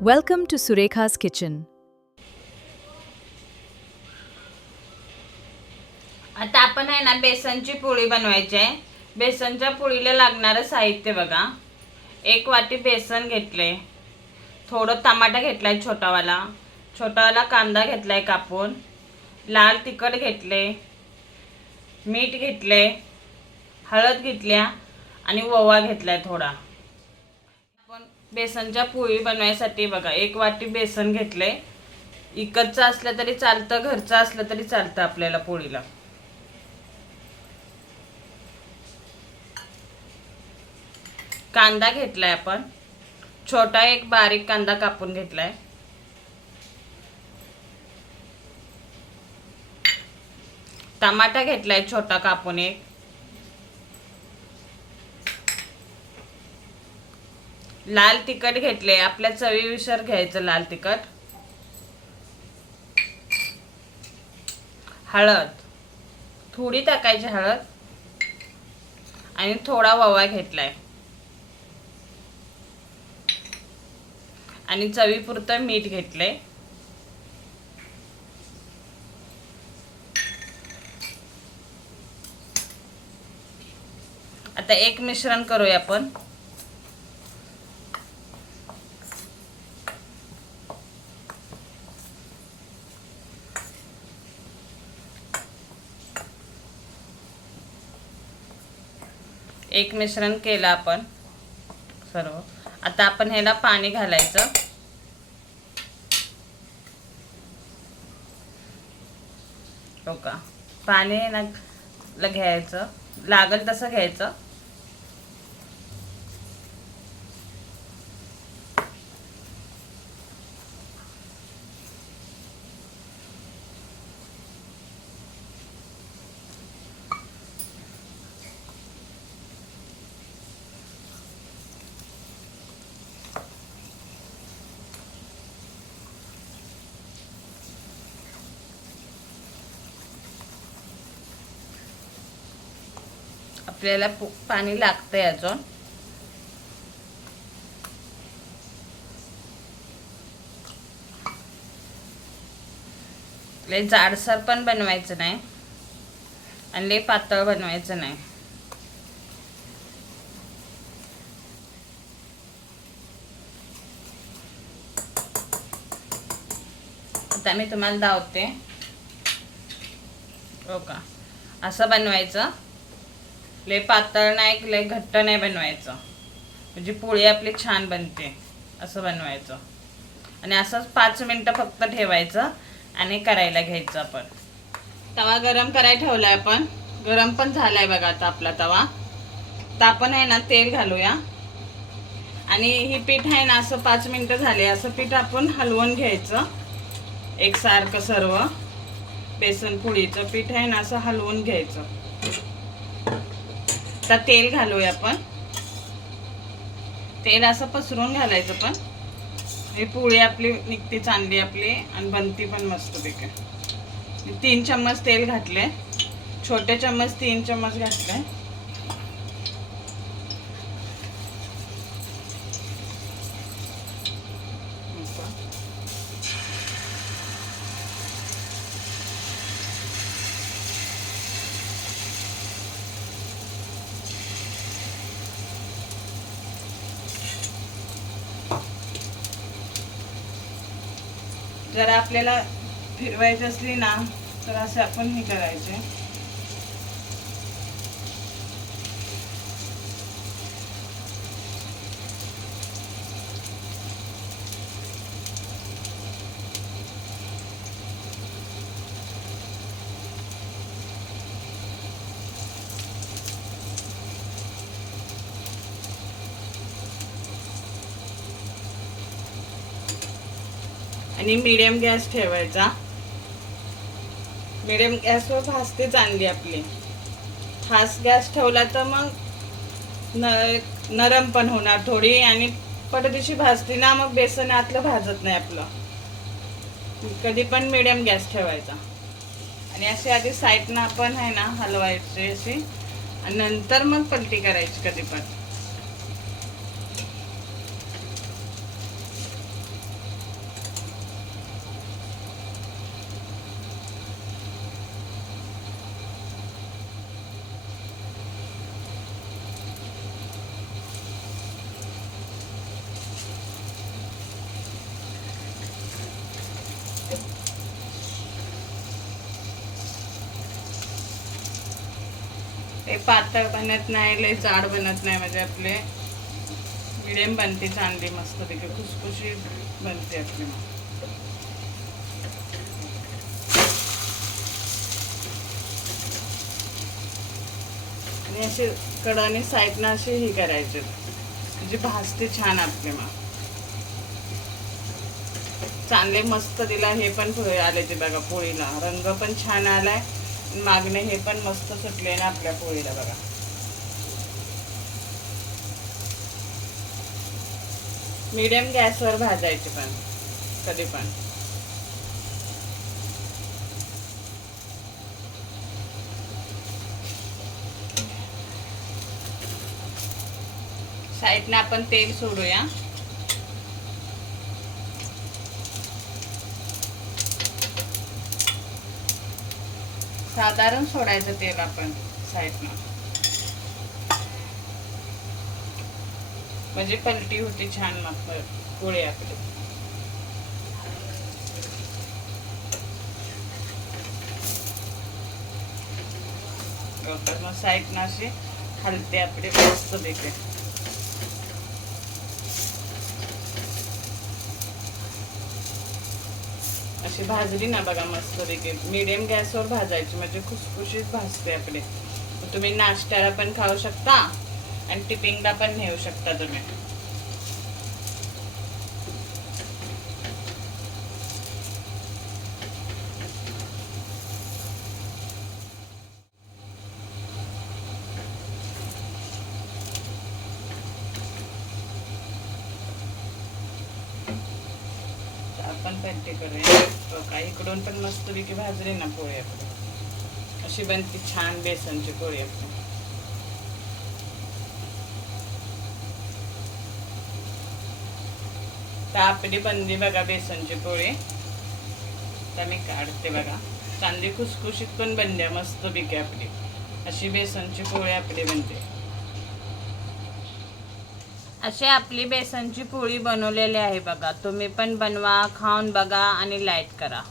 Welcome to Surekha's Kitchen. आता आपण आहे ना बेसनची पोळी बनवायची आहे. बेसनच्या पोळीला लागणारं साहित्य बघा. 1 वाटी बेसन घेतले, थोडं टमाटा घेतलाय छोटावाला कांदा घेतलाय कापून, लाल तिखट घेतले, मीठ घेतले, हळद घेतल्या आणि ओवा घेतलाय थोडा. आपण बेसनच्या पोळी बनवायसाठी बघा 1 वाटी बेसन घेतले. इकतचं असलं तरी चालतं, घरचं असलं तरी चालतं आपल्याला पोळीला. कांदा घेतलाय आपण, छोटा एक बारीक कांदा कापून घेतलाय. टमाटा घेतलाय छोटा कापून एक. लाल तिखट घेतले, आपल्या चवीनुसार घ्यायचं लाल तिखट. हळद थोडी टाकायची हळद आणि थोडा ओवा घेतलाय आणि चवीपुरतं मीठ घेतले. आता एक मिश्रण करूया आपण. एक मिश्रण केलं आपण सर्व. आता आपण ह्याला पाणी घालायचं. हो का, पाणी ना घ्यायचं, लागल तसं घ्यायचं. आपल्याला पाणी लागतंय अजून. लय जाडसर पण बनवायचं नाही आणि लय पातळ बनवायचं नाही. आता मी तुम्हाला दावते. हो का, असं बनवायचं. लय पातळ नाही, लय घट्ट नाही बनवायचं, म्हणजे पोळी आपली छान बनते. असं बनवायचं आणि असंच 5 मिनिटं फक्त ठेवायचं आणि करायला घ्यायचं. आपण तवा गरम करायला ठेवलाय आपण. गरम पण झालाय बघा आता आपला तवा. तर आपण आहे ना तेल घालूया आणि ही पीठ आहे ना असं 5 मिनिटं झाले असं पीठ आपण हलवून घ्यायचं एकसारखं. सर्व बेसन पोळीचं पीठ आहे ना असं हलवून घ्यायचं. आता तेल घालूया आपण. तेल असं पसरून घालायचं. पण ही पोळी आपली निघती चांगली आपली आणि बनती पण मस्त पैकी. 3 चम्मच तेल घातले, छोटे चम्मच 3 चम्मच घातले. जर आपल्याला फिरवायची असली ना तर असे आपण हे करायचे. आणि मीडियम गॅस ठेवायचा. मीडियम गॅसवर भाजते चांगली आपली. फास्ट गॅस ठेवला तर मग नरम पण होणार थोडी आणि पटदिशी भाजती ना मग बेसन आतलं भाजत नाही आपलं. कधी पण मीडियम गॅस ठेवायचा आणि अशी आधी साईडनं आपण आहे ना हलवायची अशी आणि नंतर मग पलटी करायची कधी पण. लय पातळ बनत नाही, लय जाड बनत नाही, म्हणजे आपले मिडियम बनते चांगली मस्त पैकी खुसखुशीत बनते आपली. आणि अशी कडाने साईडनं अशी ही करायचे म्हणजे भाजते छान आपले. मग चांगले मस्त तिला हे पण आले ते बघा पोळीला, रंग पण छान आलाय, मागणे हे पण मस्त सुटले ना आपल्या पोळीला बघा. मीडियम गॅसवर भाजायचे पण कधी पण. साईडने आपण तेल सोडूया. साधारण सोडायचं तेल आपण साईडनं, म्हणजे पलटी होती छान मग पोळी आपली. मग साईडनं अशी हलते आपली मस्त देखील. अशी भाजली ना बघा मस्त देखील, मीडियम गॅसवर भाजायची म्हणजे खुसखुशीत भाजते आपले. तुम्ही नाश्त्याला पण खाऊ शकता आणि टिफिनला पण नेऊ शकता तुम्ही. आपण पलटी करूया का, इकडून पण मस्त पैकी भाजली ना पोळी आपली, अशी बनती छान बेसनची पोळी आपली. तर आपली बनली बघा बेसनची पोळी. तर मी काढते बघा, चांगली खुसखुशीत पण बनल्या मस्त पैकी आपली. अशी बेसनची पोळी आपली बनते. अशी आपली बेसनची पोळी बनवलेली आहे बघा. तुम्ही पण बनवा, खाऊन बघा आणि लाईक करा.